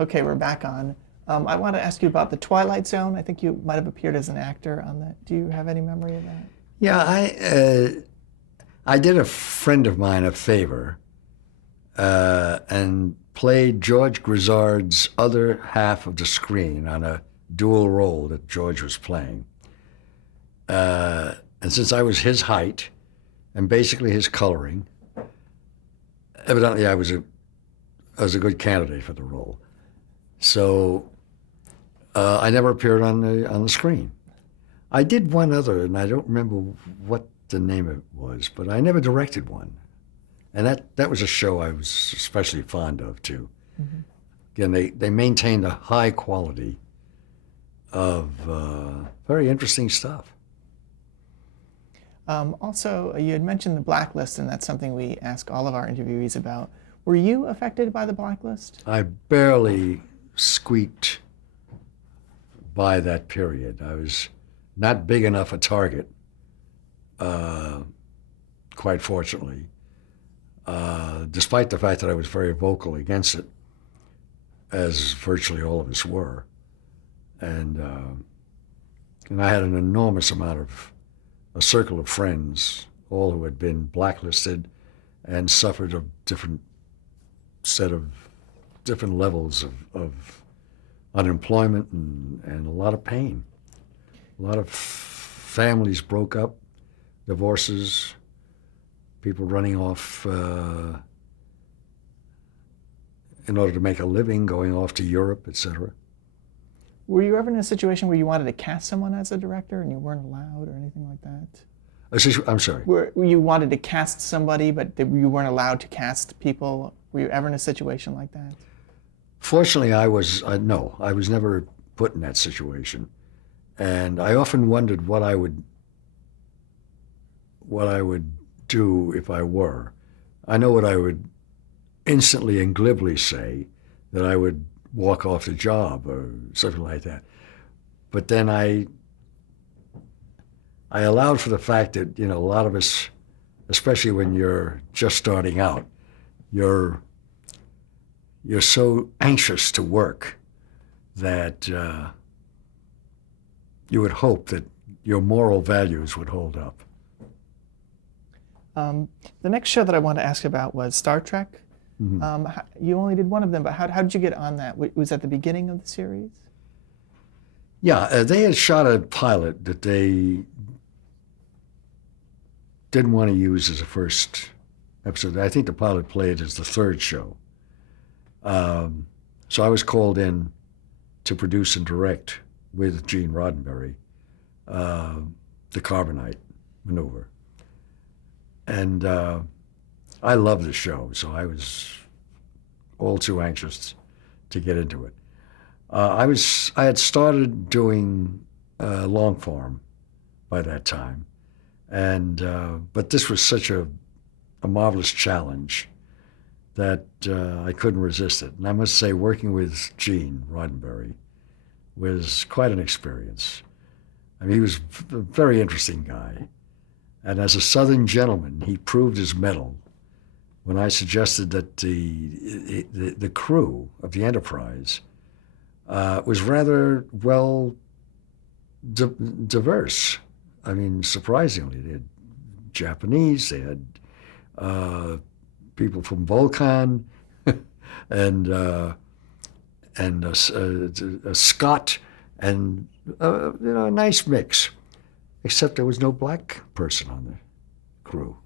Okay, we're back on. I want to ask you about The Twilight Zone. I think you might have appeared as an actor on that. Do you have any memory of that? Yeah, I did a friend of mine a favor and played George Grizzard's other half of the screen on a dual role that George was playing. And since I was his height and basically his coloring, evidently I was a good candidate for the role. So I never appeared on the screen. I did one other, and I don't remember what the name of it was, but I never directed one. And that was a show I was especially fond of, too. Mm-hmm. Again, they maintained a high quality of very interesting stuff. Also, you had mentioned the blacklist, and that's something we ask all of our interviewees about. Were you affected by the blacklist? I barely squeaked by that period. I was not big enough a target, quite fortunately, despite the fact that I was very vocal against it, as virtually all of us were. And I had an enormous amount of a circle of friends, all who had been blacklisted and suffered a different levels of unemployment and a lot of pain. A lot of families broke up, divorces, people running off in order to make a living, going off to Europe, etc. Were you ever in a situation where you wanted to cast someone as a director and you weren't allowed or anything like that? I'm sorry. Where you wanted to cast somebody, but you weren't allowed to cast people? Were you ever in a situation like that? Fortunately, I was never put in that situation, and I often wondered what I would do if I were. I know what I would instantly and glibly say, that I would walk off the job or something like that. But then I allowed for the fact that, a lot of us, especially when you're just starting out, you're so anxious to work that you would hope that your moral values would hold up. The next show that I wanted to ask about was Star Trek. Mm-hmm. You only did one of them, but how did you get on that? Was that the beginning of the series? Yeah, they had shot a pilot that they didn't want to use as a first episode. I think the pilot played as the third show. So I was called in to produce and direct with Gene Roddenberry the Carbonite maneuver. And I loved the show, so I was all too anxious to get into it. I had started doing long form by that time, and but this was such a marvelous challenge that I couldn't resist it. And I must say, working with Gene Roddenberry was quite an experience. I mean, he was a very interesting guy. And as a Southern gentleman, he proved his mettle when I suggested that the crew of the Enterprise was rather well diverse. I mean, surprisingly, they had Japanese, they had people from Vulcan, and a Scot, and a nice mix. Except there was no black person on the crew.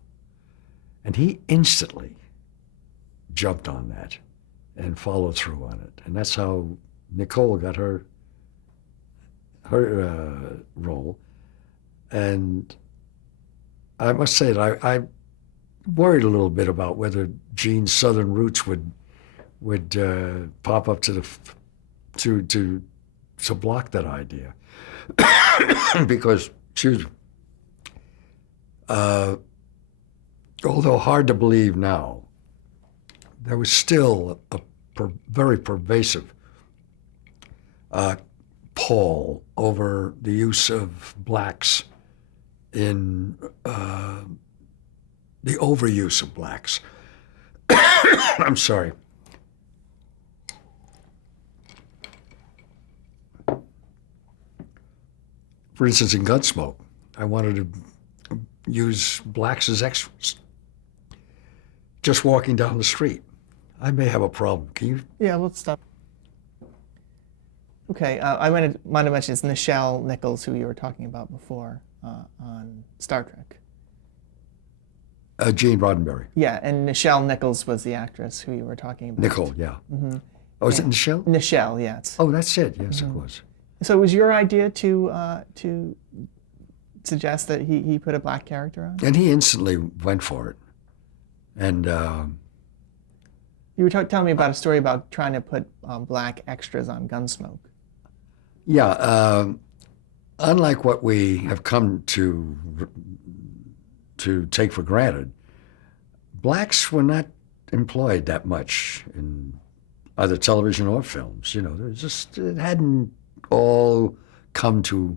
And he instantly jumped on that and followed through on it. And that's how Nicole got her role. And I must say that I worried a little bit about whether Gene's Southern roots would pop up to block that idea. Because, excuse me, although hard to believe now, there was still a very pervasive pall over the use of blacks in the overuse of blacks. I'm sorry. For instance, in Gunsmoke, I wanted to use blacks as extras. Just walking down the street. I may have a problem. Can you? Yeah, let's stop. Okay, I might have mentioned it's Nichelle Nichols, who you were talking about before on Star Trek. Gene Roddenberry. Yeah, and Nichelle Nichols was the actress who you were talking about. Nicole, yeah. Oh, is it Nichelle? Nichelle, yes. Oh, that's it. Yes, it was. So it was your idea to suggest that he put a black character on? And he instantly went for it. And You were telling me about a story about trying to put black extras on Gunsmoke. yeah, unlike what we have come to take for granted, blacks were not employed that much in either television or films. You know, it hadn't all come to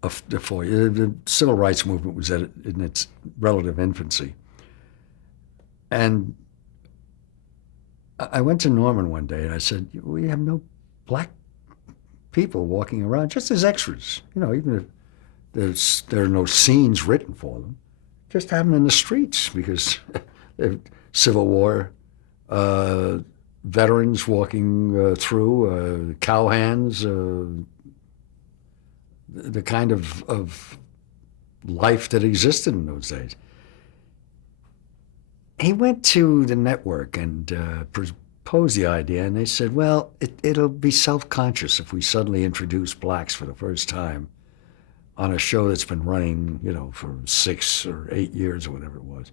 the fore. The civil rights movement was in its relative infancy. And I went to Norman one day and I said, we have no black people walking around just as extras. You know, even if there are no scenes written for them, just have them in the streets because they're Civil War veterans walking through, cowhands, the kind of life that existed in those days. He went to the network and proposed the idea, and they said, well, it'll be self-conscious if we suddenly introduce blacks for the first time on a show that's been running, you know, for 6 or 8 years or whatever it was.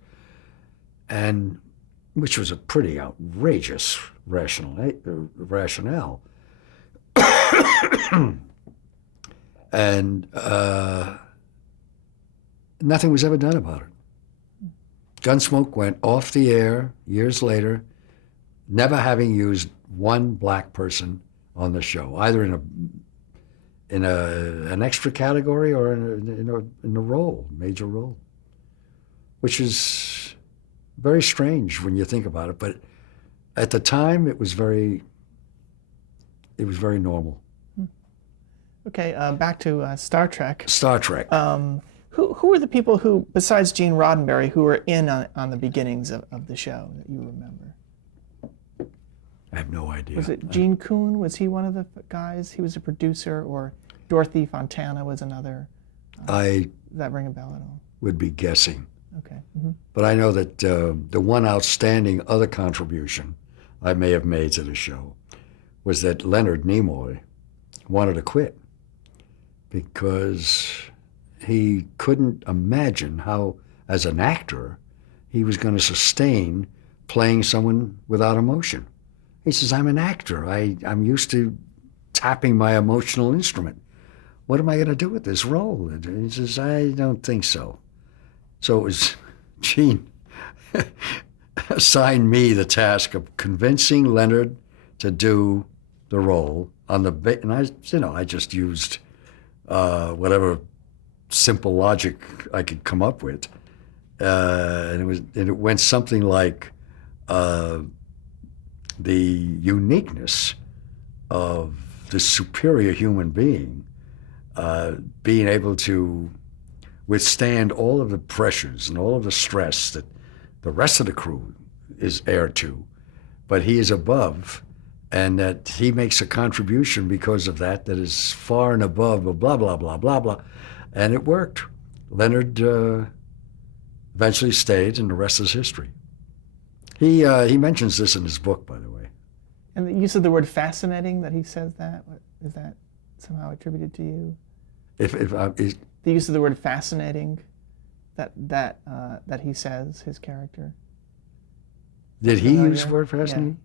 And which was a pretty outrageous rationale. And nothing was ever done about it. Gunsmoke went off the air years later, never having used one black person on the show, either in an extra category or in a role, major role, which is very strange when you think about it. But at the time, it was very normal. Okay, back to Star Trek. Star Trek. Who were the people who, besides Gene Roddenberry, who were in on the beginnings of the show that you remember? I have no idea. Was it Gene Kuhn? Was he one of the guys? He was a producer, or Dorothy Fontana was another? I Does that ring a bell at all? would be guessing. Okay. But I know that the one outstanding other contribution I may have made to the show was that Leonard Nimoy wanted to quit because he couldn't imagine how, as an actor, he was going to sustain playing someone without emotion. He says, I'm an actor. I'm used to tapping my emotional instrument. What am I going to do with this role? And he says, I don't think so. So it was Gene assigned me the task of convincing Leonard to do the role and I just used whatever simple logic I could come up with, and it went something like the uniqueness of this superior human being being able to withstand all of the pressures and all of the stress that the rest of the crew is heir to, but he is above, and that he makes a contribution because of that is far and above blah, blah, blah, blah, blah. And it worked. Leonard eventually stayed, and the rest is history. He mentions this in his book, by the way. And the use of the word fascinating, that he says that, is that somehow attributed to you? The use of the word fascinating, that he says, his character. Did he use the word fascinating? Yeah.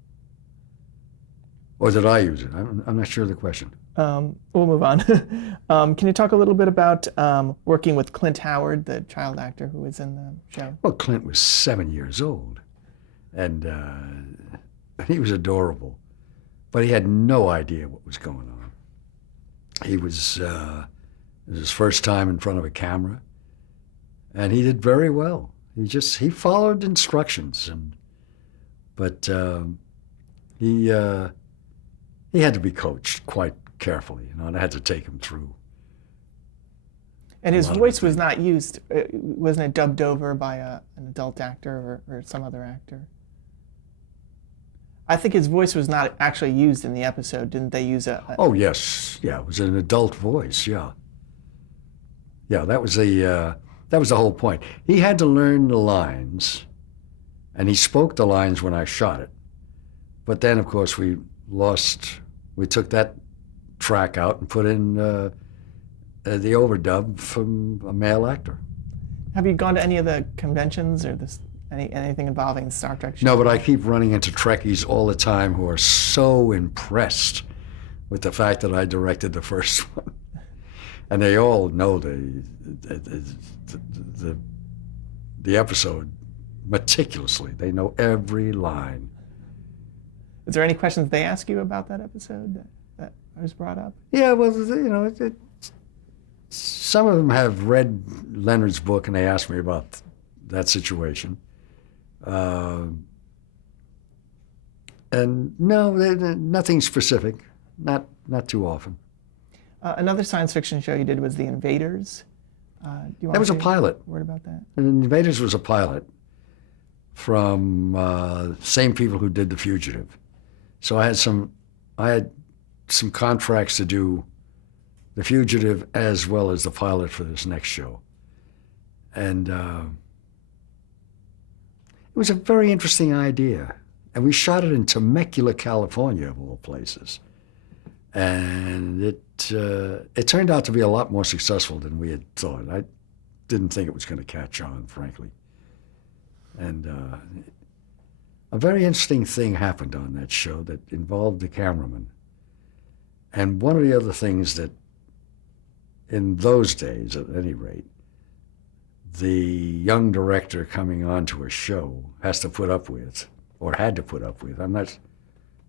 Or did I use it? I'm not sure of the question. We'll move on. Can you talk a little bit about working with Clint Howard, the child actor who was in the show? Well, Clint was 7 years old, and he was adorable, but he had no idea what was going on. It was his first time in front of a camera, and he did very well. He followed instructions, but he had to be coached quite carefully, and I had to take him through And his lot of voice the was things. not used, wasn't it dubbed over by an adult actor or some other actor? I think his voice was not actually used in the episode. Didn't they use Oh yes, yeah, it was an adult voice. Yeah, yeah, that was the whole point. He had to learn the lines, and he spoke the lines when I shot it. But then, of course, we took that track out and put in the overdub from a male actor. Have you gone to any of the conventions or anything involving Star Trek shows? No, but I keep running into Trekkies all the time who are so impressed with the fact that I directed the first one, and they all know the episode meticulously. They know every line. Is there any questions they ask you about that episode that was brought up? Yeah, well, some of them have read Leonard's book and they ask me about that situation. And no, nothing specific, not too often. Another science fiction show you did was The Invaders. Do you want That was to a say pilot. a word about that? And Invaders was a pilot from same people who did The Fugitive. So I had some contracts to do The Fugitive as well as the pilot for this next show. And it was a very interesting idea. And we shot it in Temecula, California, of all places. And it turned out to be a lot more successful than we had thought. I didn't think it was going to catch on, frankly. And a very interesting thing happened on that show that involved the cameraman. And one of the other things that, in those days at any rate, the young director coming onto a show has to put up with, or had to put up with, I'm not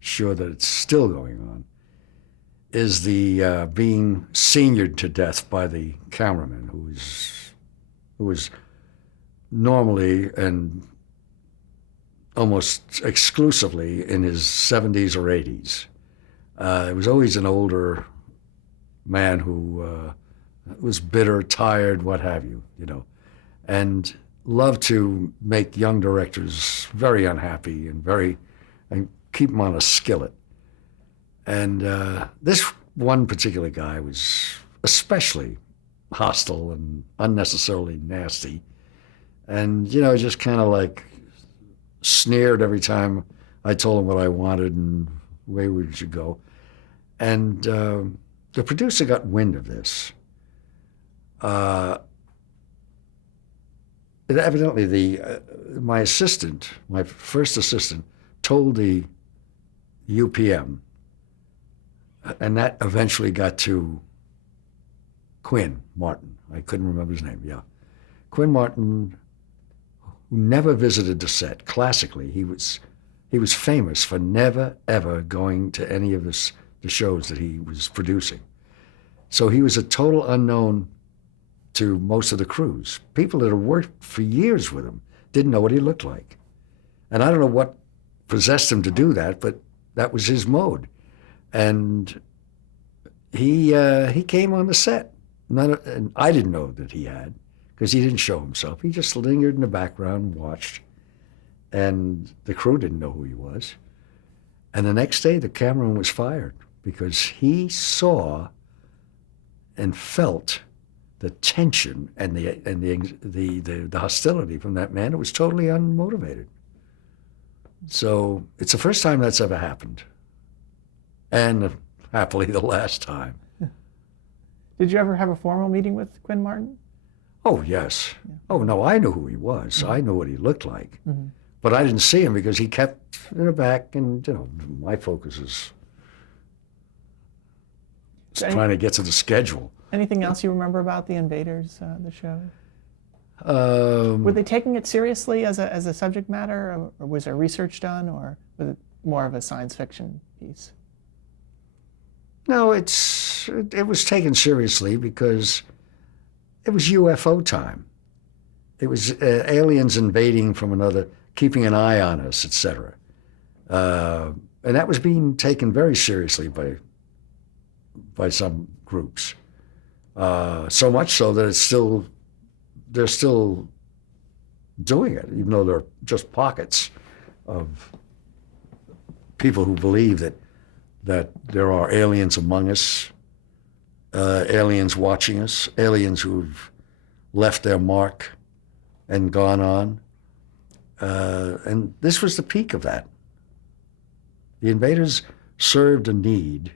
sure that it's still going on, is the being seniored to death by the cameraman who was normally and almost exclusively in his 70s or 80s. It was always an older man who was bitter, tired, what have you, and loved to make young directors very unhappy and keep them on a skillet. And this one particular guy was especially hostile and unnecessarily nasty, and just kind of like sneered every time I told him what I wanted and the way we should go. And the producer got wind of this. Evidently, my first assistant, told the UPM, and that eventually got to Quinn Martin. I couldn't remember his name, yeah. Quinn Martin, who never visited the set. Classically, he was famous for never, ever going to any of the shows that he was producing. So he was a total unknown to most of the crews. People that had worked for years with him didn't know what he looked like. And I don't know what possessed him to do that, but that was his mode. And he came on the set. And I didn't know that he had, because he didn't show himself. He just lingered in the background and watched. And the crew didn't know who he was. And the next day, the cameraman was fired because he saw and felt the tension and the hostility from that man. It was totally unmotivated. So it's the first time that's ever happened, and happily the last time. Did you ever have a formal meeting with Quinn Martin? Oh yes. Yeah. Oh no, I knew who he was. Mm-hmm. I knew what he looked like, mm-hmm. But I didn't see him because he kept in the back, and my focus is trying to get to the schedule. Anything else you remember about The Invaders, the show? Were they taking it seriously as a subject matter, or was there research done, or was it more of a science fiction piece? No, it was taken seriously because it was UFO time. It was aliens invading from another, keeping an eye on us, etc. And that was being taken very seriously by some groups. So much so that they're still doing it, even though they're just pockets of people who believe that there are aliens among us, aliens watching us, aliens who've left their mark and gone on. And this was the peak of that. The invaders served a need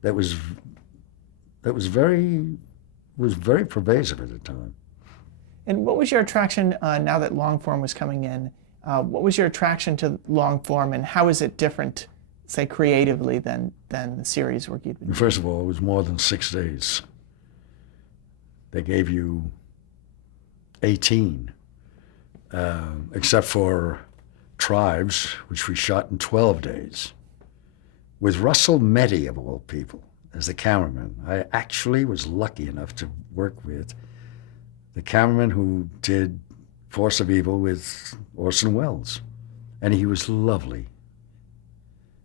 that was very pervasive at the time. And what was your attraction now that long form was coming in? What was your attraction to long form, and how is it different, say, creatively than the series work you'd been doing? First of all, it was more than 6 days. They gave you 18, except for Tribes, which we shot in 12 days, with Russell Meddy, of all people, as the cameraman. I actually was lucky enough to work with the cameraman who did Force of Evil with Orson Welles, and he was lovely.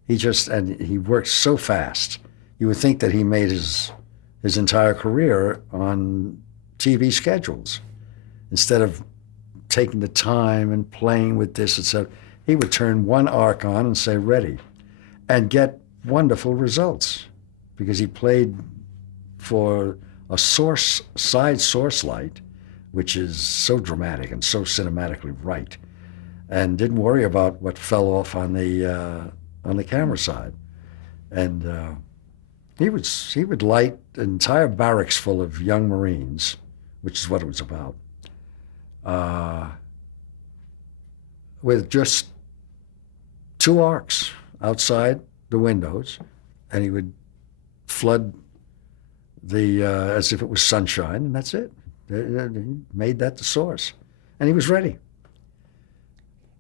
He worked so fast. You would think that he made his entire career on TV schedules. Instead of taking the time and playing with this, etc., he would turn one arc on and say, ready, and get wonderful results, because he played for a side source light, which is so dramatic and so cinematically right, and didn't worry about what fell off on the camera side. And he would light entire barracks full of young Marines, which is what it was about, with just 2 arcs outside the windows, and he would flood as if it was sunshine, and that's it. He made that the source, and he was ready.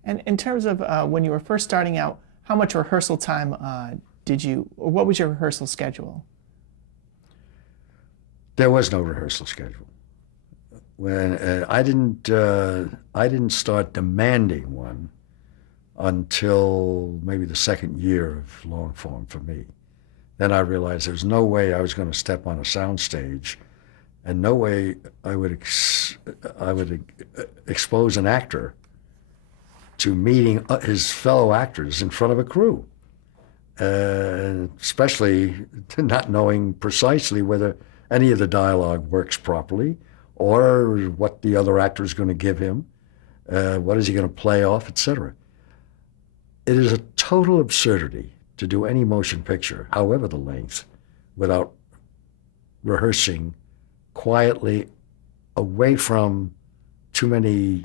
And in terms of when you were first starting out, how much rehearsal time or what was your rehearsal schedule? There was no rehearsal schedule. When I didn't start demanding one until maybe the second year of long form for me. Then I realized there's no way I was going to step on a soundstage, and no way I would expose an actor to meeting his fellow actors in front of a crew, especially not knowing precisely whether any of the dialogue works properly, or what the other actor is going to give him, what is he going to play off, etc. It is a total absurdity to do any motion picture, however the length, without rehearsing quietly, away from too many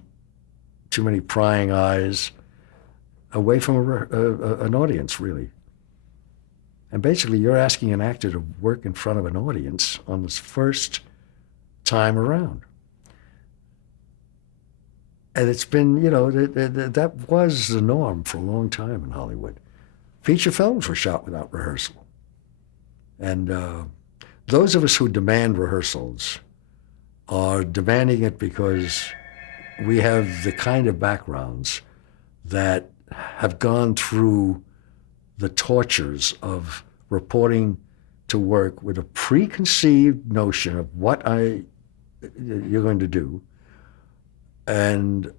prying eyes, away from an audience, really. And basically, you're asking an actor to work in front of an audience on this first time around. And it's been, that was the norm for a long time in Hollywood. Feature films were shot without rehearsal. And those of us who demand rehearsals are demanding it because we have the kind of backgrounds that have gone through the tortures of reporting to work with a preconceived notion of what you're going to do. And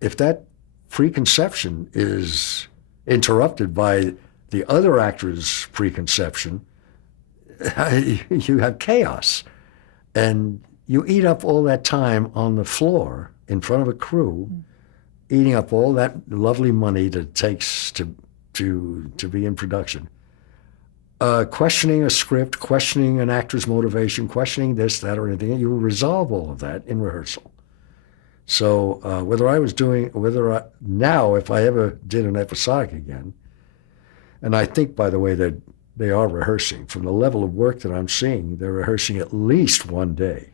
if that preconception is interrupted by the other actor's preconception, you have chaos. And you eat up all that time on the floor in front of a crew, eating up all that lovely money that it takes to be in production. Questioning a script, questioning an actor's motivation, questioning this, that, or anything, you resolve all of that in rehearsal. So now, if I ever did an episodic again, and I think, by the way, that they are rehearsing, from the level of work that I'm seeing, they're rehearsing at least one day.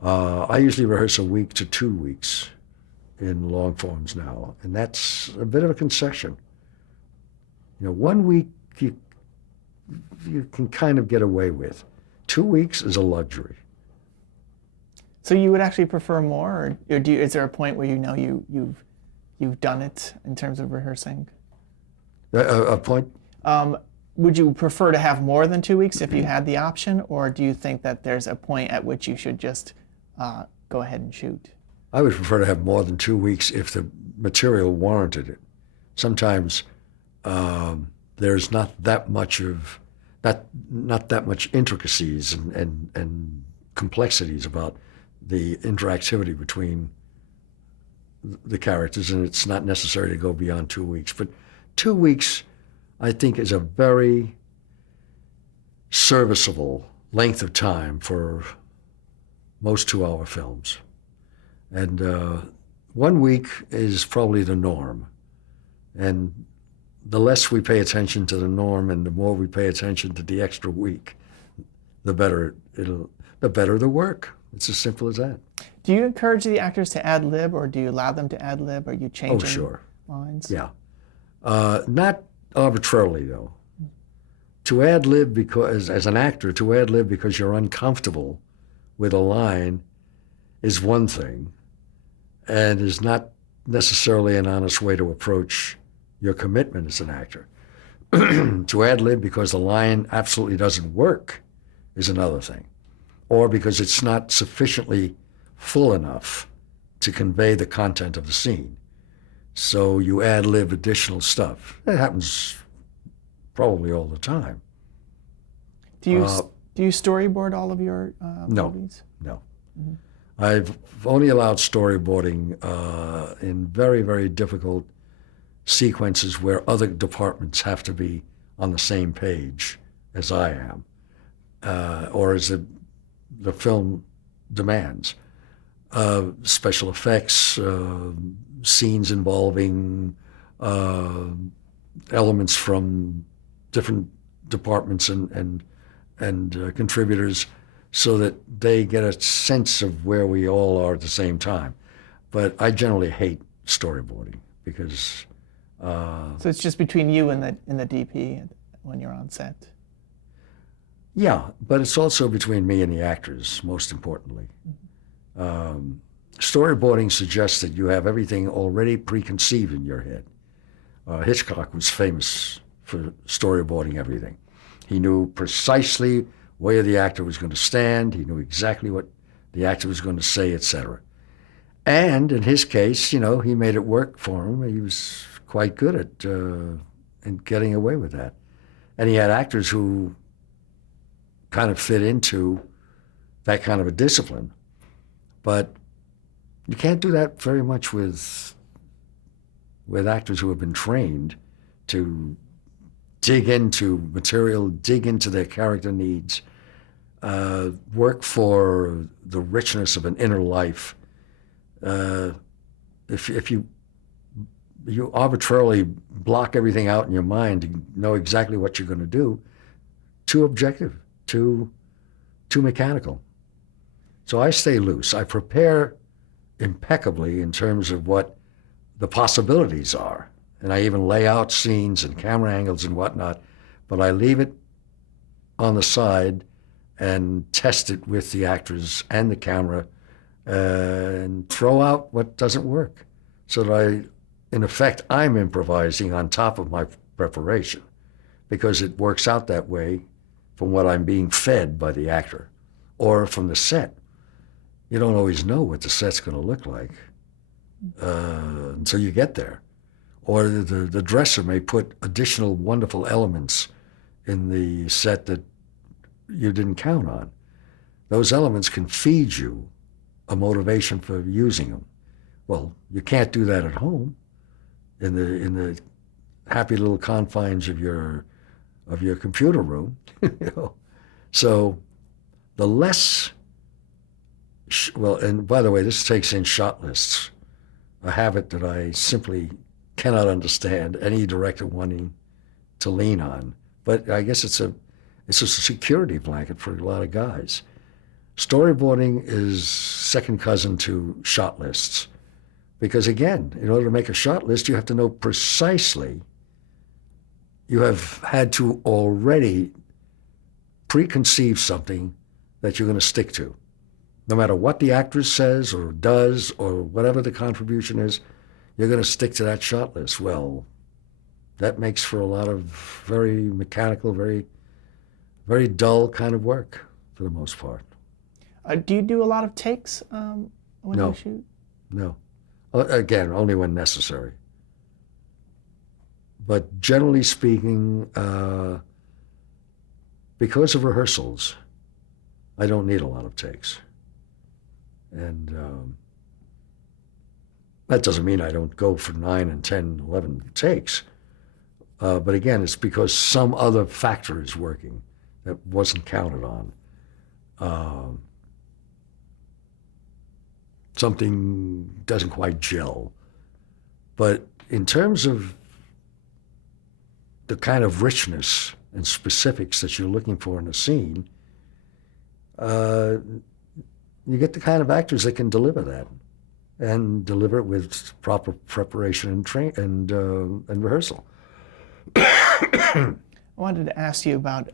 I usually rehearse a week to 2 weeks in long forms now, and that's a bit of a concession. 1 week you can kind of get away with. 2 weeks is a luxury. So you would actually prefer more, or is there a point where you've done it in terms of rehearsing? A point? would you prefer to have more than 2 weeks if you had the option, or do you think that there's a point at which you should just go ahead and shoot? I would prefer to have more than 2 weeks if the material warranted it. Sometimes there's not that much intricacies and complexities about the interactivity between the characters, and it's not necessary to go beyond 2 weeks. But 2 weeks, I think, is a very serviceable length of time for most 2-hour films. And 1 week is probably the norm. And the less we pay attention to the norm and the more we pay attention to the extra week, the better the work. It's as simple as that. Do you encourage the actors to ad lib, or do you allow them to ad lib? Are you changing lines? Yeah. Not arbitrarily, though. To ad lib because, as an actor, to ad lib because you're uncomfortable with a line is one thing, and is not necessarily an honest way to approach your commitment as an actor. To ad lib because the line absolutely doesn't work is another thing, or because it's not sufficiently full enough to convey the content of the scene. So you ad lib additional stuff. That happens probably all the time. Do you storyboard all of your movies? No. Mm-hmm. I've only allowed storyboarding in very, very difficult sequences where other departments have to be on the same page as I am, or as the film demands. Special effects, scenes involving elements from different departments and contributors, so that they get a sense of where we all are at the same time. But I generally hate storyboarding because. So it's just between you and the DP when you're on set. Yeah, but it's also between me and the actors, most importantly. Storyboarding suggests that you have everything already preconceived in your head. Hitchcock was famous for storyboarding everything. He knew precisely where the actor was going to stand. He knew exactly what the actor was going to say, etc. And in his case, he made it work for him. He was quite good at in getting away with that. And he had actors who kind of fit into that kind of a discipline. But you can't do that very much with actors who have been trained to dig into material, dig into their character needs, work for the richness of an inner life. If you arbitrarily block everything out in your mind to know exactly what you're going to do, too objective, too mechanical. So I stay loose. I prepare impeccably in terms of what the possibilities are. And I even lay out scenes and camera angles and whatnot, but I leave it on the side and test it with the actors and the camera and throw out what doesn't work. So that in effect, I'm improvising on top of my preparation because it works out that way from what I'm being fed by the actor or from the set. You don't always know what the set's going to look like until you get there. Or the dresser may put additional wonderful elements in the set that you didn't count on. Those elements can feed you a motivation for using them. Well, you can't do that at home in the happy little confines of your computer room. So the less, and by the way, this takes in shot lists, a habit that I simply cannot understand any director wanting to lean on. But I guess it's a security blanket for a lot of guys. Storyboarding is second cousin to shot lists. Because again, in order to make a shot list, you have to know precisely, you have had to already preconceive something that you're going to stick to. No matter what the actress says or does or whatever the contribution is, you're going to stick to that shot list. Well, that makes for a lot of very mechanical, very, very dull kind of work for the most part. Do you do a lot of takes when No. you shoot? No. Again, only when necessary. But generally speaking, because of rehearsals, I don't need a lot of takes. And that doesn't mean I don't go for 9 and 10, 11 takes. But again, it's because some other factor is working that wasn't counted on. Something doesn't quite gel. But in terms of the kind of richness and specifics that you're looking for in a scene, you get the kind of actors that can deliver that and deliver it with proper preparation and rehearsal. I wanted to ask you about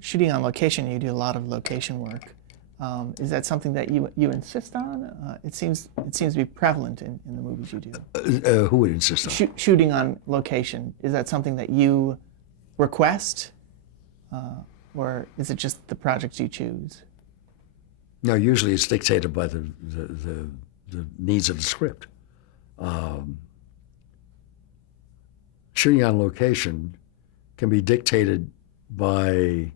shooting on location. You do a lot of location work. Is that something that you insist on? It seems to be prevalent in the movies you do. Who would insist on? Shooting on location. Is that something that you request, or is it just the projects you choose? No, usually it's dictated by the needs of the script. Shooting on location can be dictated by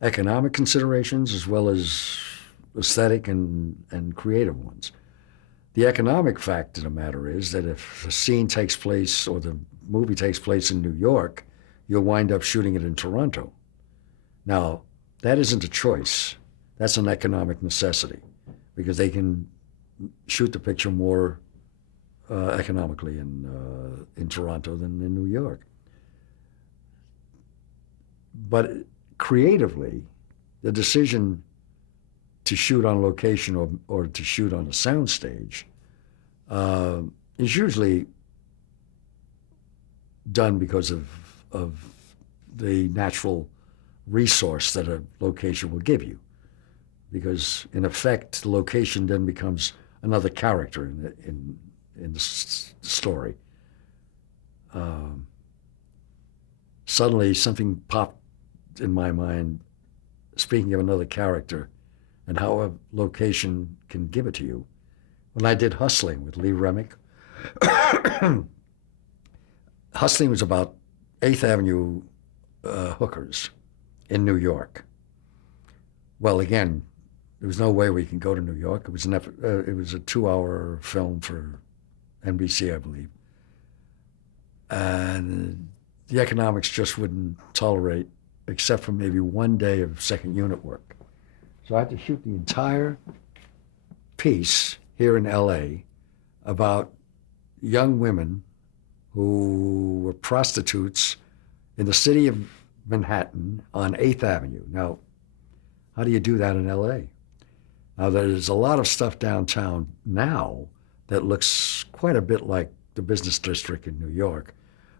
economic considerations as well as aesthetic and creative ones. The economic fact of the matter is that if the scene takes place or the movie takes place in New York, you'll wind up shooting it in Toronto. Now, that isn't a choice. That's an economic necessity because they can shoot the picture more economically in Toronto than in New York. But creatively, the decision to shoot on location or to shoot on a soundstage is usually done because of the natural resource that a location will give you. Because in effect, the location then becomes another character in the story. Suddenly, something popped in my mind, speaking of another character and how a location can give it to you. When I did Hustling with Lee Remick, Hustling was about 8th Avenue hookers in New York. Well, again, there was no way we can go to New York. It was a 2-hour film for NBC, I believe. And the economics just wouldn't tolerate, except for maybe one day of second unit work. So I had to shoot the entire piece here in LA about young women who were prostitutes in the city of Manhattan on 8th Avenue. Now, how do you do that in LA? Now, there's a lot of stuff downtown now that looks quite a bit like the business district in New York,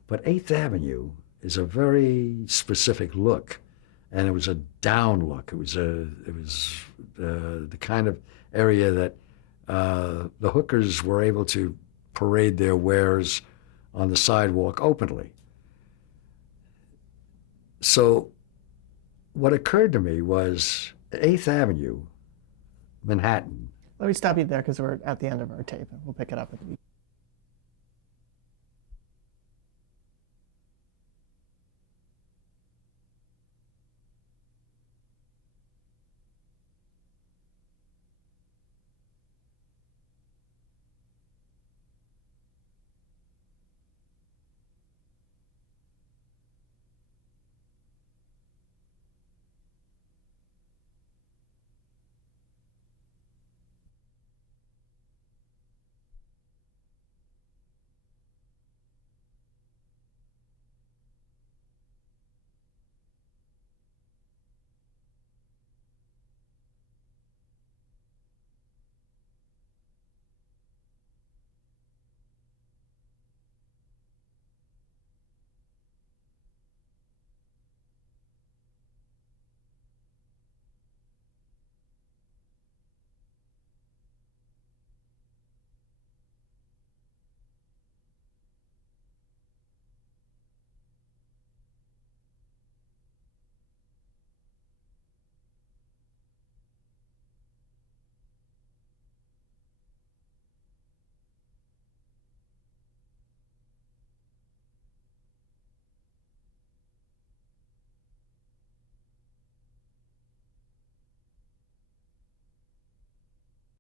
but 8th Avenue is a very specific look, and it was a down look. It was the kind of area that the hookers were able to parade their wares on the sidewalk openly. So what occurred to me was 8th Avenue, Manhattan. Let me stop you there because we're at the end of our tape, and we'll pick it up at the beginning.